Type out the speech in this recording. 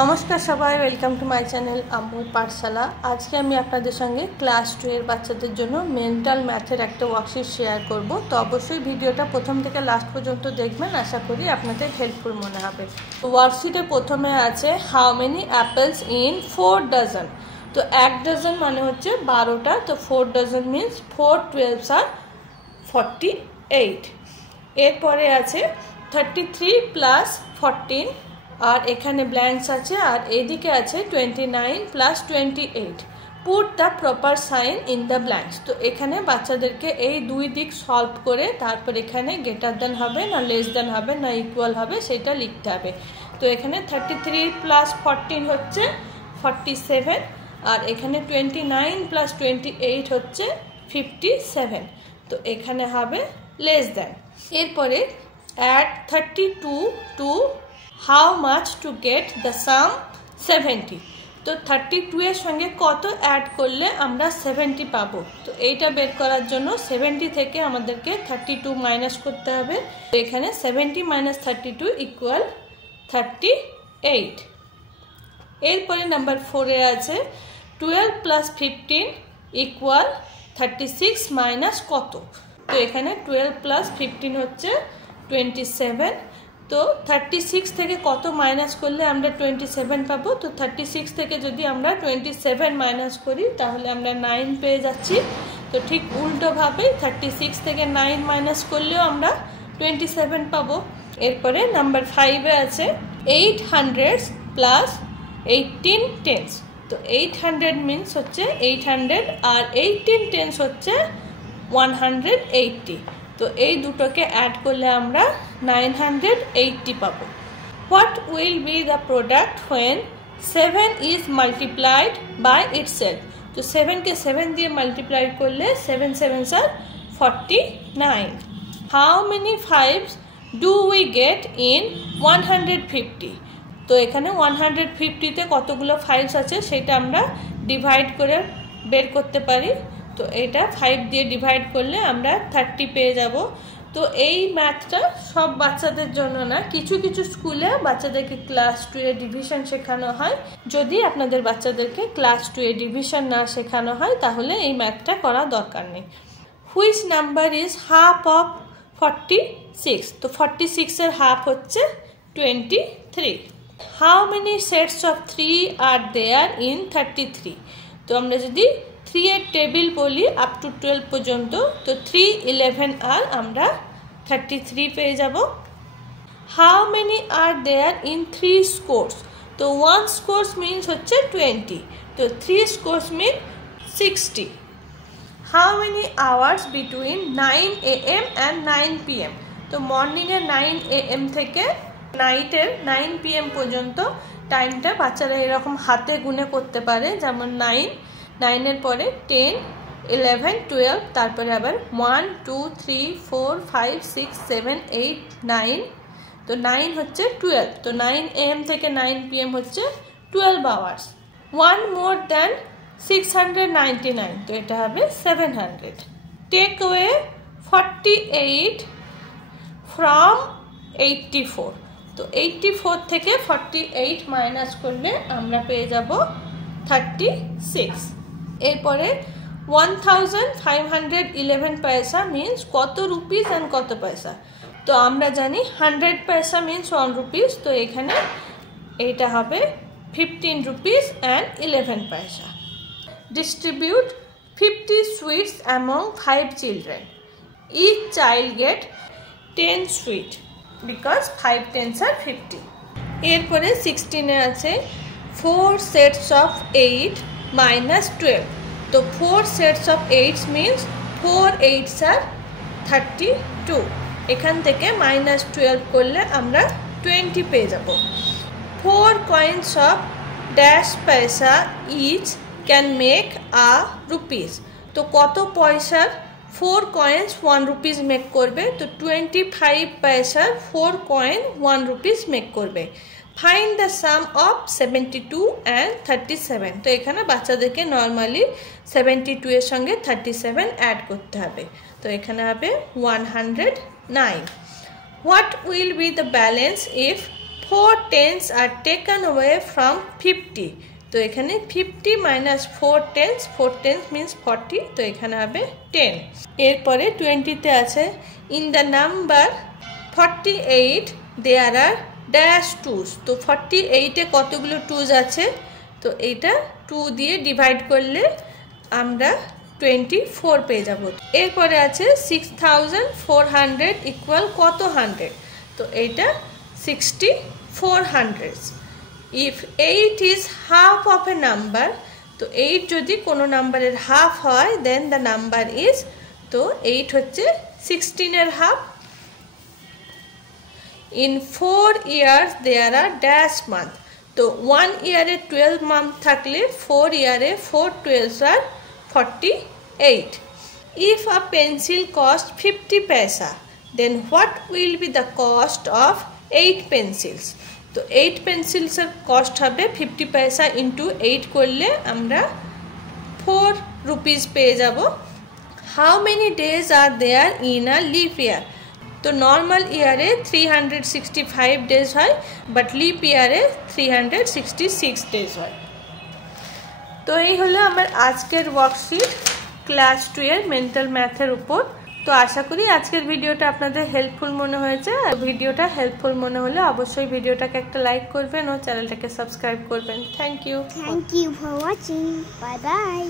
নমস্কার সবাই, welcome to my channel আম্মুর পাঠশালা। আজকে আমি আপনাদের সঙ্গে ক্লাস 2 এর বাচ্চাদের জন্য মেন্টাল ম্যাথের একটা ওয়ার্কশিট শেয়ার করব। তো অবশ্যই ভিডিওটা প্রথম থেকে লাস্ট পর্যন্ত দেখবেন, আশা করি আপনাদের হেল্পফুল মনে হবে। ওয়ার্কশিটে প্রথমে আছে how many apples in 4 dozen. তো 1 ডজন মানে হচ্ছে 12টা, তো 4 ডজন মিনস 4 12s আর 48। এরপরে আছে 33 প্লাস 14, আর এখানে ব্ল্যাঙ্কস আছে, আর এদিকে আছে 29 plus 28। Put the proper sign in the blanks. তো এখানে বাচ্চাদেরকে এই দুই দিক সলভ করে তারপর এখানে গ্রেটার দেন হবে না লেস দেন হবে না ইকুয়াল হবে সেটা লিখতে হবে। তো এখানে 33 প্লাস 14 হচ্ছে 47, আর এখানে 29 প্লাস 28 হচ্ছে 57। তো এখানে হবে লেস দেন। এরপরে add 32 to how much to get the sum 70। তো 32 এর সঙ্গে কত অ্যাড করলে আমরা 70 পাবো। তো এইটা বের করার জন্য 70 থেকে আমাদেরকে 32 মাইনাস করতে হবে। তো এখানে 70 মাইনাস 32 ইকুয়াল 38। এরপরে নাম্বার 4-এ আছে 12 প্লাস 15 ইকুয়াল 36 মাইনাস কত। তো এখানে 12 প্লাস 15 হচ্ছে 27। তো 36 থেকে কত মাইনাস করলে আমরা 27 পাবো। তো 36 থেকে যদি আমরা 27 মাইনাস করি তাহলে আমরা 9 পেয়ে যাচ্ছি। তো ঠিক উল্টোভাবে 36 থেকে 9 মাইনাস করলেও আমরা 27 পাবো। এরপরে নাম্বার 5-এ আছে 800 প্লাস 18 টেন্স। তো 800 মিনস হচ্ছে 800, আর 18 টেন্স হচ্ছে 180। তো এই দুটোকে অ্যাড করলে আমরা 980 পাবো। What will be the product when 7 is multiplied by itself. তো 7কে 7 দিয়ে মাল্টিপ্লাই করলে 7 7s আর 49। How many 5s do we get in 150। তো এখানে 150-তে কতগুলো 5s আছে সেটা আমরা ডিভাইড করে বের করতে পারি। তো এটা 5 দিয়ে ডিভাইড করলে আমরা 30 পেয়ে যাব। তো এই ম্যাথটা সব বাচ্চাদের জন্য না, কিছু কিছু স্কুলে বাচ্চাদেরকে ক্লাস 2 এ ডিভিশন শেখানো হয়। যদি আপনাদের বাচ্চাদেরকে ক্লাস 2 এ ডিভিশন না শেখানো হয় তাহলে এই ম্যাথটা করা দরকার নেই। Which number is half of 46। তো 46 এর হাফ হচ্ছে 23। How many sets of 3 are there in 33। তো আমরা যদি 3 এর টেবিল বলি আপ টু 12 পর্যন্ত, তো 3 11 আর আমরা 33 পেয়ে যাব। How many are there in 3 scores. তো 1 স্কোর্স মিনস হচ্ছে 20, তো 3 scores mean 60। How many hours between 9 AM and 9 PM। তো মর্নিংয়ের 9 AM থেকে নাইটের 9 PM পর্যন্ত টাইমটা বাচ্চারা এরকম হাতে গুনে করতে পারে, যেমন 9-এর পরে 10 11 12, তারপরে আবার 1 2 3 4 5 6 7 8 9। তো 9 হচ্ছে 12, তো 9 AM থেকে 9 PM হচ্ছে 12 আওয়ার্স। 1 মোর দ্যান 699, তো এটা হবে 700। Take away 48 from 84। তো 84 থেকে 48 মাইনাস করলে আমরা পেয়ে যাব 36। এরপরে 1511 পয়সা মিনস কত রুপিস অ্যান্ড কত পয়সা। তো আমরা জানি 100 পয়সা মিনস 1 রুপিস। তো এখানে এইটা হবে 15 রুপিস অ্যান্ড 11 পয়সা। Distribute 50 sweets among 5 children. Each child get 10 sweet because 5 10s are 50। এরপরে 16-এ আছে 4 sets of 8 minus 12। তো 4 sets of 8 means 4 8s are 32। এখান থেকে মাইনাস 12 করলে আমরা 20 পেয়ে যাব। 4 coins of dash পয়সা each can make a rupees। তো কত পয়সার 4 coins 1 rupees মেক করবে। তো 25 পয়সার 4 coin 1 rupees মেক করবে। Find the some of 72 and 37। তো এখানে বাচ্চাদেরকে নর্মালি 72 এর সঙ্গে 37 অ্যাড করতে হবে। তো এখানে হবে 109। What will be the balance if 4 tens are taken away from 50 তো এখানে 50 minus 4 tens means 40 তো এখানে হবে 10 এরপরে 20 তে আছে in the number 48 there are dash 2s তো 48 এ কতগুলো 2s আছে তো এটা 2 দিয়ে ডিভাইড করলে আমরা 24 পেয়ে যাব এরপরে আছে 6400 ইকুয়াল কত 100 তো এটা 64 hundreds if 8 is half of a number তো 8 যদি কোনো নাম্বারের হাফ হয় then the number is তো 8 হচ্ছে 16 এর half in 4 years there are dash month তো 1 year এ 12 month থাকলে 4 year A 4 12s are 48 if a pencil cost 50 paisa then what will be the cost of 8 pencils তো 8 pencils এর cost হবে 50 পয়সা into 8 করলে আমরা 4 rupees পেয়ে যাব how many days are there in a leap year তো নরমাল ইয়ারে 365 ডেজ হয় বাট লিপ ইয়ারে 366 ডেজ হয় তো এই হলো আমার আজকের ওয়ার্কশিট ক্লাস 2 এর মেন্টাল ম্যাথের উপর তো আশা করি আজকের ভিডিওটা আপনাদের হেল্পফুল মনে হয়েছে আর ভিডিওটা হেল্পফুল মনে হলে অবশ্যই ভিডিওটাকে একটা লাইক করবেন ও চ্যানেলটাকে সাবস্ক্রাইব করবেন thank you for watching bye by